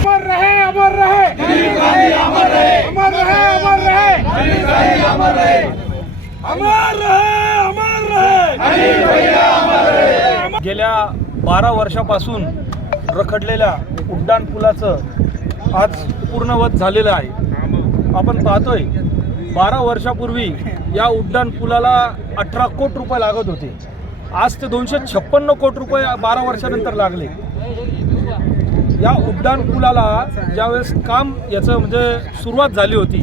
अमर रहे अमर रहे बारा वर्षापासून रखडलेल्या उड्डाण पुलाचं आज पूर्णवत झालेलं आहे. आपण पाहतोय बारा वर्षापूर्वी या उड्डाण पुलाला अठरा कोटी रुपये लागत होते. आज ते दोनशे छप्पन्न कोटी रुपये बारा वर्षानंतर लागले. या उड्डाण पुलाला ज्यावेळेस काम याचं म्हणजे सुरुवात झाली होती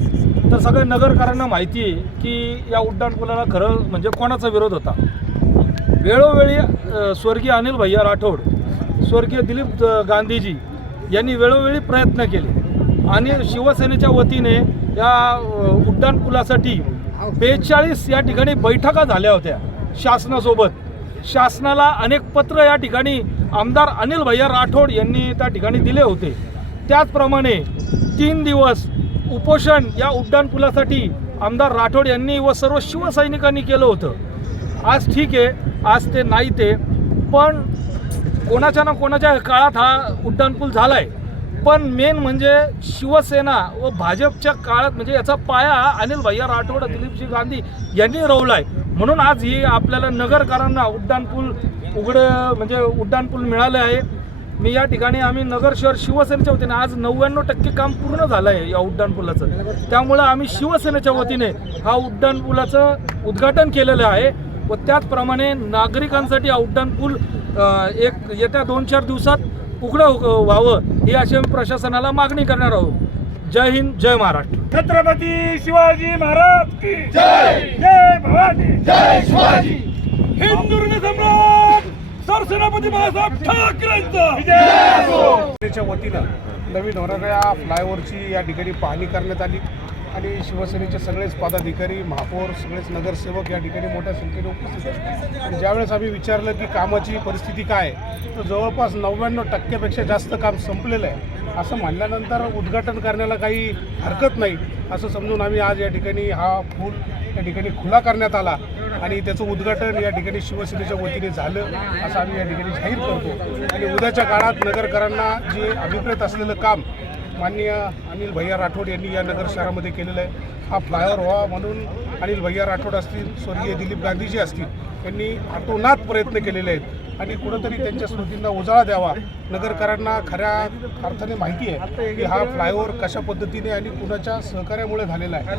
तर सगळ्या नगरकरांना माहिती आहे की या उड्डाण पुलाला खरं म्हणजे कोणाचा विरोध होता? वेळोवेळी स्वर्गीय अनिल भैया राठोड स्वर्गीय दिलीप गांधीजी यांनी वेळोवेळी प्रयत्न केले. आणि शिवसेनेच्या वतीने या उड्डाणपुलासाठी उड्डाण पुलासाठी बेचाळीस या ठिकाणी बैठका झाल्या होत्या शासनासोबत. शासनाला अनेक पत्र या ठिकाणी आमदार अनिल भैया राठोड यांनी त्या ठिकाणी दिले होते. त्याचप्रमाणे तीन दिवस उपोषण या उड्डाण पुलासाठी आमदार राठोड यांनी व सर्व शिवसैनिकांनी केलं होतं. आज ठीक आहे आज ते नाही ते पण कोणाच्या ना कोणाच्या काळात हा उड्डाणपूल झाला आहे पण मेन म्हणजे शिवसेना व भाजपच्या काळात म्हणजे याचा पाया अनिल भैया राठोड दिलीपजी गांधी यांनी रोवलाय. म्हणून आज ही आपल्याला नगरकरांना उड्डाणपूल उघडं म्हणजे उड्डाणपूल मिळालं आहे. मी या ठिकाणी आम्ही नगर शहर शिवसेनेच्या वतीने आज नव्याण्णव टक्के काम पूर्ण झालं आहे या उड्डाणपुलाचं. त्यामुळं आम्ही शिवसेनेच्या वतीने हा उड्डाणपुलाचं उद्घाटन केलेलं आहे व त्याचप्रमाणे नागरिकांसाठी हा उड्डाणपूल एक येत्या दोन चार दिवसात उघडं हो- व्हावं ही अशी आम्ही प्रशासनाला मागणी करणार आहोत. जय हिंद जय महाराष्ट्र. छत्रपती शिवाजी महाराज की जय! जय भवानी! जय शिवाजी! हिंदू सम्राट सरसेनापती बाळासाहेब ठाकरेंचा! वतीनं नवीन होणाऱ्या फ्लायओव्हरची या ठिकाणी पाहणी करण्यात आली. आणि शिवसेनेचे सगळेच पदाधिकारी महापौर सगळेच नगरसेवक या ठिकाणी मोठ्या संख्येने उपस्थित आहेत. आणि ज्यावेळेस आम्ही विचारलं की कामाची परिस्थिती काय आहे, तर जवळपास नव्याण्णव टक्क्यापेक्षा जास्त काम संपलेलं आहे. असं म्हणल्यानंतर उद्घाटन करण्याला काही हरकत नाही असं समजून आम्ही आज या ठिकाणी हा पूल या ठिकाणी खुला करण्यात आला. आणि त्याचं उद्घाटन या ठिकाणी शिवसेनेच्या वतीने झालं असं आम्ही या ठिकाणी जाहीर करतो. आणि उद्याच्या काळात नगरकरांना जे अभिप्रेत असलेलं काम माननीय अनिल भैया राठोड यांनी या नगर शहरामध्ये केलेलं आहे. हा फ्लायओव्हर व्हावा म्हणून अनिल भैया राठोड असतील स्वर्गीय दिलीप गांधीजी असतील यांनी आटोनात प्रयत्न केलेले आहेत. आणि कुठंतरी त्यांच्या स्मृतींना उजाळा द्यावा. नगरकरांना खऱ्या अर्थाने माहिती आहे की हा फ्लायओव्हर कशा पद्धतीने आणि कुणाच्या सहकार्यामुळे झालेला आहे.